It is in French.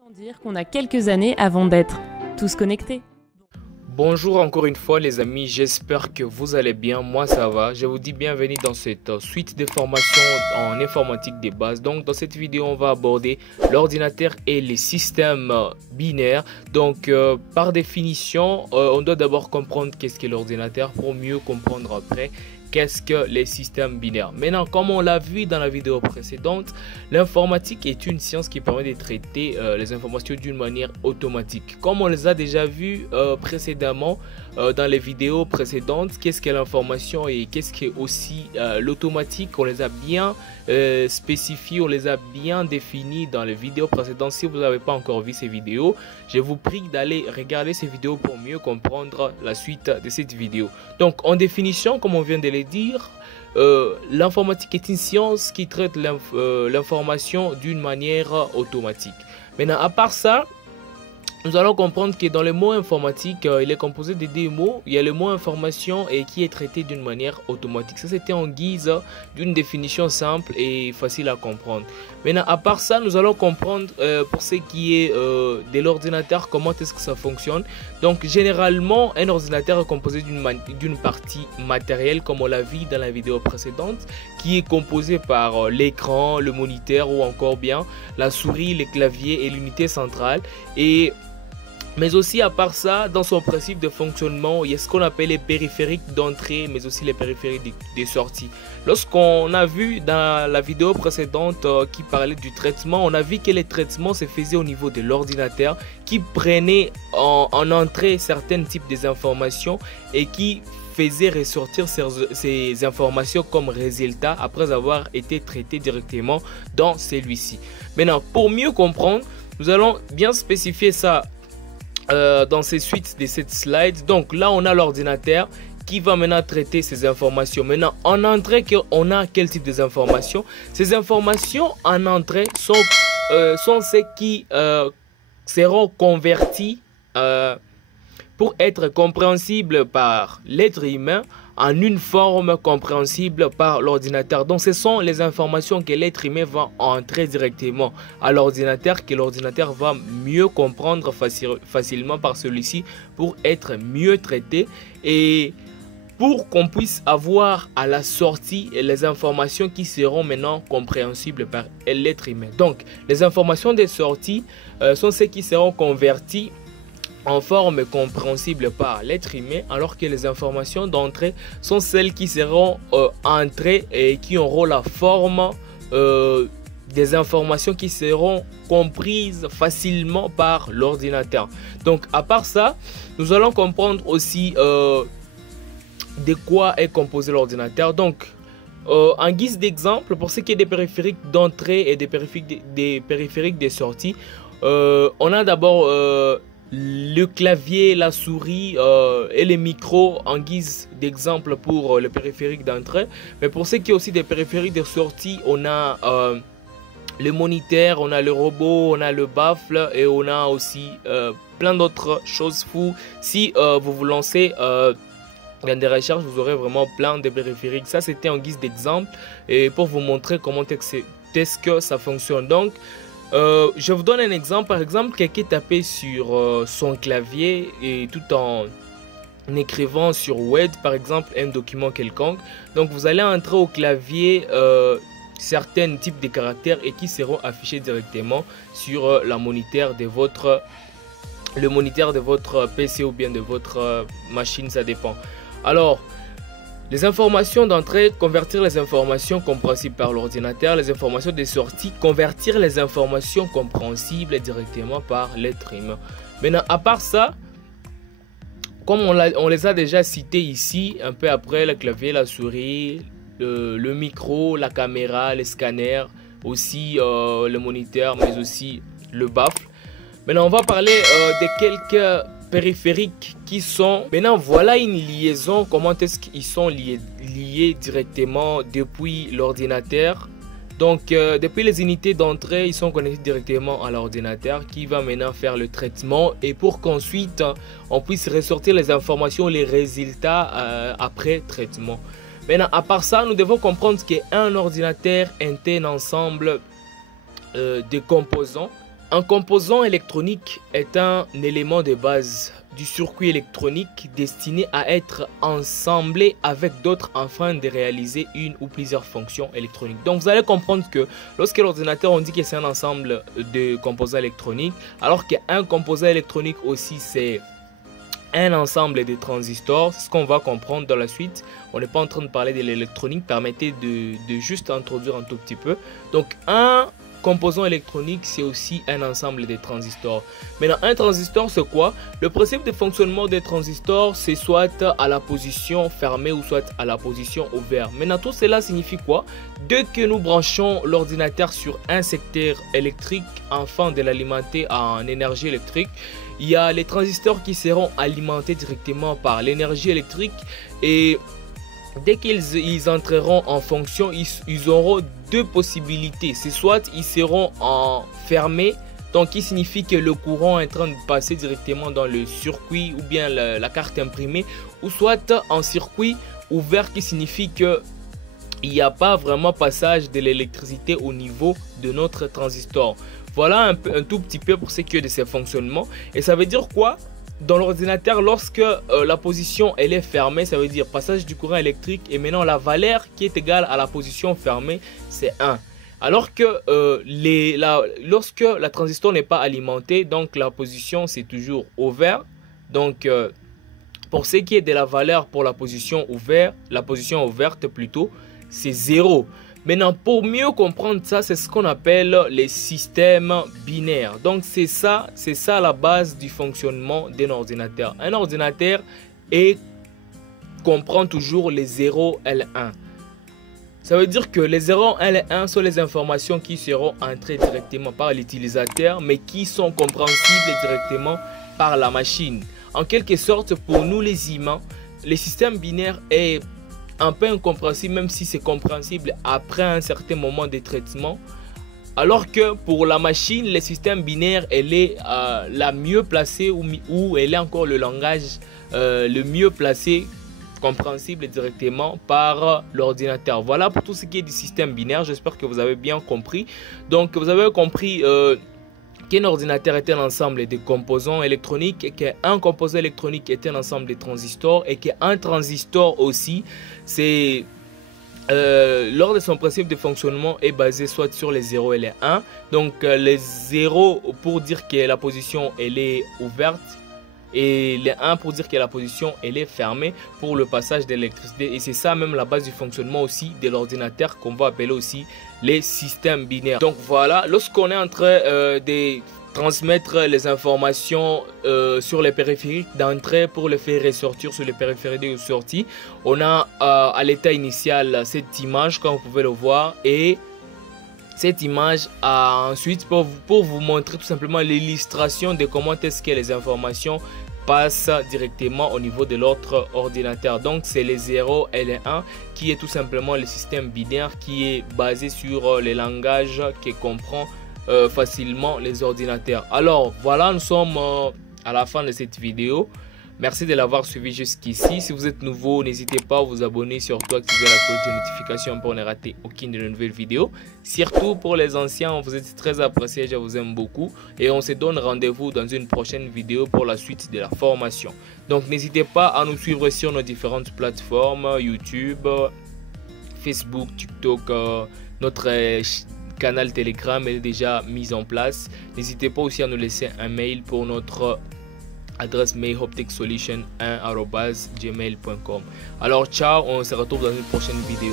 Autant dire qu'on a quelques années avant d'être tous connectés. Bonjour encore une fois les amis, j'espère que vous allez bien, moi ça va. Je vous dis bienvenue dans cette suite de formations en informatique de base. Donc dans cette vidéo on va aborder l'ordinateur et les systèmes binaires. Donc par définition on doit d'abord comprendre qu'est-ce qu'est l'ordinateur pour mieux comprendre après qu'est-ce que les systèmes binaires. Maintenant, comme on l'a vu dans la vidéo précédente, l'informatique est une science qui permet de traiter les informations d'une manière automatique. Comme on les a déjà vus précédemment dans les vidéos précédentes, qu'est-ce qu'est l'information et qu'est-ce qu'est aussi l'automatique, on les a bien spécifiés, on les a bien définis dans les vidéos précédentes. Si vous n'avez pas encore vu ces vidéos, je vous prie d'aller regarder ces vidéos pour mieux comprendre la suite de cette vidéo. Donc en définition, comme on vient de le dire, l'informatique est une science qui traite l'information d'une manière automatique. Maintenant, à part ça, nous allons comprendre que dans le mot informatique, il est composé de deux mots. Il y a le mot information et qui est traité d'une manière automatique. Ça, c'était en guise d'une définition simple et facile à comprendre. Maintenant, à part ça, nous allons comprendre pour ce qui est de l'ordinateur, comment est-ce que ça fonctionne. Donc, généralement, un ordinateur est composé d'une partie matérielle, comme on l'a vu dans la vidéo précédente, qui est composé par l'écran, le moniteur ou encore bien la souris, le clavier et l'unité centrale. Mais aussi à part ça, dans son principe de fonctionnement, il y a ce qu'on appelle les périphériques d'entrée, mais aussi les périphériques de sortie. Lorsqu'on a vu dans la vidéo précédente qui parlait du traitement, on a vu que les traitements se faisaient au niveau de l'ordinateur, qui prenait en entrée certains types d'informations et qui faisait ressortir ces informations comme résultat après avoir été traitées directement dans celui-ci. Maintenant, pour mieux comprendre, nous allons bien spécifier ça dans ces suites de cette slide. Donc là on a l'ordinateur qui va maintenant traiter ces informations. Maintenant en entrée, on a quel type d'informations? Ces informations en entrée sont ceux qui seront convertis pour être compréhensibles par l'être humain en une forme compréhensible par l'ordinateur. Donc ce sont les informations que l'être humain va entrer directement à l'ordinateur, que l'ordinateur va mieux comprendre facilement par celui-ci pour être mieux traité et pour qu'on puisse avoir à la sortie les informations qui seront maintenant compréhensibles par l'être humain. Donc les informations de sortie sont celles qui seront converties en forme compréhensible par l'être humain, alors que les informations d'entrée sont celles qui seront entrées et qui auront la forme des informations qui seront comprises facilement par l'ordinateur. Donc à part ça, nous allons comprendre aussi de quoi est composé l'ordinateur. Donc en guise d'exemple, pour ce qui est des périphériques d'entrée et des périphériques de sortie, on a d'abord le clavier, la souris et les micros en guise d'exemple pour le périphérique d'entrée. Mais pour ce qui est aussi des périphériques de sortie, on a le moniteur, on a le robot, on a le baffle et on a aussi plein d'autres choses fous. Si vous vous lancez dans des recherches, vous aurez vraiment plein de périphériques. Ça, c'était en guise d'exemple et pour vous montrer comment est-ce que ça fonctionne. Donc je vous donne un exemple. Par exemple, quelqu'un tapait sur son clavier et tout en écrivant sur Word par exemple un document quelconque. Donc vous allez entrer au clavier certains types de caractères et qui seront affichés directement sur le moniteur de votre PC ou bien de votre machine, ça dépend. Alors les informations d'entrée, convertir les informations compréhensibles par l'ordinateur. Les informations de sortie, convertir les informations compréhensibles directement par l'être humain. Maintenant, à part ça, comme on les a déjà cités ici, un peu après, le clavier, la souris, le micro, la caméra, les scanners, aussi le moniteur, mais aussi le baffle. Maintenant, on va parler de quelques périphériques qui sont... Maintenant, voilà une liaison, comment est-ce qu'ils sont liés directement depuis l'ordinateur. Donc, depuis les unités d'entrée, ils sont connectés directement à l'ordinateur qui va maintenant faire le traitement et pour qu'ensuite, on puisse ressortir les informations, les résultats après traitement. Maintenant, à part ça, nous devons comprendre qu'un ordinateur est un ensemble de composants Un composant électronique est un élément de base du circuit électronique destiné à être assemblé avec d'autres afin de réaliser une ou plusieurs fonctions électroniques. Donc vous allez comprendre que lorsque l'ordinateur, on dit que c'est un ensemble de composants électroniques, alors qu'un composant électronique aussi c'est un ensemble de transistors. C'est ce qu'on va comprendre dans la suite. On n'est pas en train de parler de l'électronique, permettez de juste introduire un tout petit peu. Donc un composant électronique, c'est aussi un ensemble de transistors. Maintenant, un transistor, c'est quoi? Le principe de fonctionnement des transistors, c'est soit à la position fermée ou soit à la position ouverte. Maintenant, tout cela signifie quoi? Dès que nous branchons l'ordinateur sur un secteur électrique afin de l'alimenter en énergie électrique, il y a les transistors qui seront alimentés directement par l'énergie électrique et dès qu'ils entreront en fonction, ils auront deux possibilités. C'est soit ils seront fermés, donc qui signifie que le courant est en train de passer directement dans le circuit ou bien la carte imprimée, ou soit en circuit ouvert qui signifie que il n'y a pas vraiment passage de l'électricité au niveau de notre transistor. Voilà un tout petit peu pour ce qui est de ces fonctionnements. Et ça veut dire quoi? Dans l'ordinateur, lorsque la position elle est fermée, ça veut dire passage du courant électrique et maintenant la valeur qui est égale à la position fermée, c'est 1. Alors que lorsque la transistor n'est pas alimentée, donc la position c'est toujours ouvert. Donc pour ce qui est de la valeur pour la position ouverte plutôt, c'est 0. Maintenant, pour mieux comprendre ça, c'est ce qu'on appelle les systèmes binaires. Donc, c'est ça la base du fonctionnement d'un ordinateur. Un ordinateur comprend toujours les 0 et les 1. Ça veut dire que les 0, 1 et 1 sont les informations qui seront entrées directement par l'utilisateur, mais qui sont compréhensibles directement par la machine. En quelque sorte, pour nous les humains, le système binaire est un peu incompréhensible, même si c'est compréhensible après un certain moment de traitement. Alors que pour la machine, le système binaire, elle est la mieux placée ou elle est encore le langage le mieux placé, compréhensible directement par l'ordinateur. Voilà pour tout ce qui est du système binaire. J'espère que vous avez bien compris. Donc vous avez compris qu'un ordinateur est un ensemble de composants électroniques et qu'un composant électronique est un ensemble de transistors et qu'un transistor aussi, c'est lors de son principe de fonctionnement est basé soit sur les 0 et les 1. Donc les 0 pour dire que la position elle est ouverte et les 1 pour dire que la position elle est fermée pour le passage de l'électricité. Et c'est ça même la base du fonctionnement aussi de l'ordinateur qu'on va appeler aussi les systèmes binaires. Donc voilà, lorsqu'on est en train de transmettre les informations sur les périphériques d'entrée pour les faire ressortir sur les périphériques de sortie, on a à l'état initial cette image comme vous pouvez le voir, et cette image ensuite pour vous montrer tout simplement l'illustration de comment est-ce que les informations passent directement au niveau de l'autre ordinateur. Donc c'est les 0 et les 1 qui est tout simplement le système binaire qui est basé sur les langages qui comprend facilement les ordinateurs. Alors voilà, nous sommes à la fin de cette vidéo. Merci de l'avoir suivi jusqu'ici. Si vous êtes nouveau, n'hésitez pas à vous abonner, surtout activer la cloche de notification pour ne rater aucune de nos nouvelles vidéos. Surtout pour les anciens, vous êtes très appréciés, je vous aime beaucoup. Et on se donne rendez-vous dans une prochaine vidéo pour la suite de la formation. Donc n'hésitez pas à nous suivre sur nos différentes plateformes, YouTube, Facebook, TikTok, notre canal Telegram est déjà mis en place. N'hésitez pas aussi à nous laisser un mail pour notre adresse mail hoptechsolution1@gmail.com. Alors ciao, on se retrouve dans une prochaine vidéo.